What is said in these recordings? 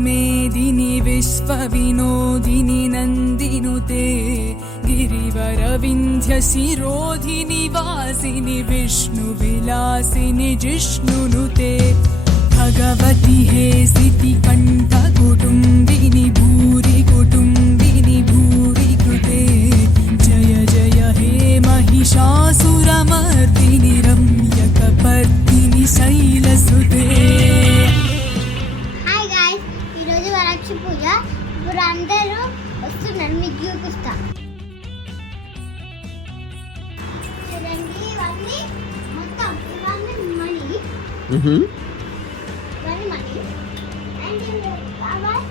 मेदिनि विश्वविनोदिनि नन्दिनुते गिरिवरविन्ध्यशिरोधिनि वासिनि विष्णुविलासिनि जिष्णुनुते भगवति हे सितिकण्ठकुटुम्बिनि भूरि कुटुम्बिनि भूरि कृते जय जय हे महिषासुरमर्दिनि रम्यकपर्दिनि शैलसुते। పూజ ఇప్పుడు అందరూ వస్తున్నారు, మీకు చూపిస్తా. చూడండి, ఇవన్నీ మొత్తం ఇవన్నీ మనీ మనీ అండ్ అవర్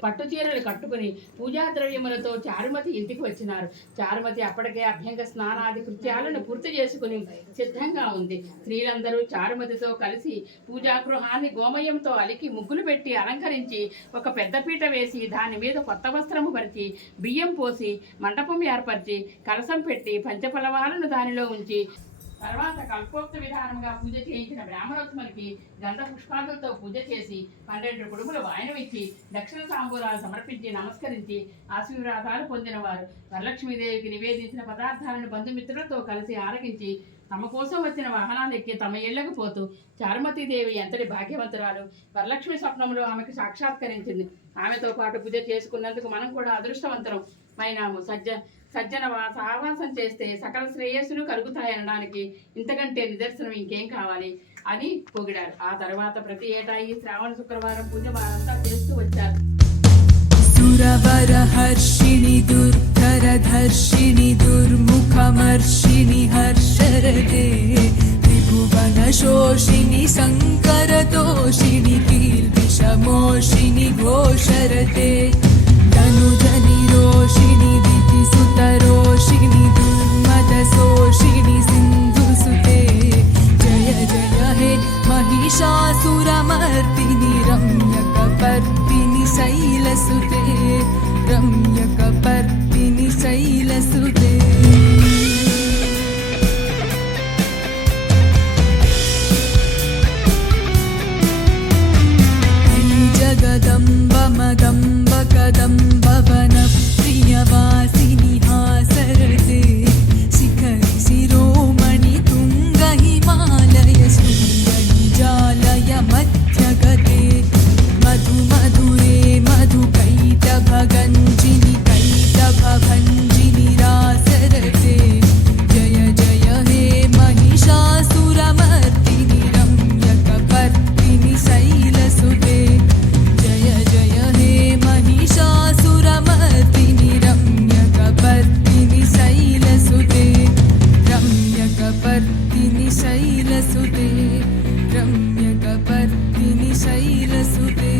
పట్టు చీరలు కట్టుకుని పూజా ద్రవ్యములతో చారుమతి ఇంటికి వచ్చినారు. చారుమతి అప్పటికే అభ్యంగ స్నానాది కృత్యాలను పూర్తి చేసుకుని సిద్ధంగా ఉంది. స్త్రీలందరూ చారుమతితో కలిసి పూజా గృహాన్ని గోమయంతో అలికి ముగ్గులు పెట్టి అలంకరించి ఒక పెద్దపీట వేసి దాని మీద కొత్త వస్త్రము పరిచి బియ్యం పోసి మండపం ఏర్పరిచి కలసం పెట్టి పంచపలవాలను దానిలో ఉంచి తర్వాత కల్పోక్త విధానంగా పూజ చేయించిన బ్రాహ్మణోత్తమునికి గంధ పుష్పాదులతో పూజ చేసి 12 కుడుములు వాయనం ఇచ్చి దక్షిణ తాంబూలాలు సమర్పించి నమస్కరించి ఆశీర్వాదాలు పొందినవారు వరలక్ష్మీదేవికి నివేదించిన పదార్థాలను బంధుమిత్రులతో కలిసి ఆరగించి తమ కోసం వచ్చిన వాహనాలు ఎక్కి తమ ఇళ్లకు పోతూ చారుమతీదేవి ఎంతటి భాగ్యవంతురాలు. వరలక్ష్మి స్వప్నంలో ఆమెకు సాక్షాత్కరించింది. ఆమెతో పాటు పూజ చేసుకున్నందుకు మనం కూడా అదృష్టవంతరం అయినాము. సజ్జన సహవాసం చేస్తే సకల శ్రేయస్సులు కలుగుతాయనడానికి ఇంతకంటే నిదర్శనం ఇంకేం కావాలి అని పొగిడారు. ఆ తర్వాత ప్రతి ఏటా ఈ శ్రావణ శుక్రవారం పూజ వారంతా చేస్తూ వచ్చారు. సురవరహర్షిణి దుర్ధరధర్షిణి దుర్ముఖమర్షిణి హర్షరతే త్రిభువన శోషిణి శంకరతోషిణి కీర్తిశమోషిణి ఘోషరతే ధనుజని రోషిణి సుతరోషిణి దుర్మదశోషిణి సింధుసుతే జయ జయ హే महिषासुरमर्दिनि रम्यकपर्दिनि शैलसुते रम्यकपर्दिनि शैलसुते। जगदम्ब मदम्ब कदम्ब वनप्रियवासिनि हासरते शिखरि शिरोमणि तुङ्ग हिमालय सुन्दरिजालय मध्यगते मधु मधुरे मधुकैटभगञ्जिनि कैटभभञ्जिनि रासरते जय जय हे महिषासुरमर्दिनि रम्यकपर्दिनि शैलसुते जय जय हे महिषासुरमर्दिनि रम्यकपर्दिनि शैलसुते रम्यकपर्दिनि शैलसुते रम्यकपर्दिनि शैलसुते।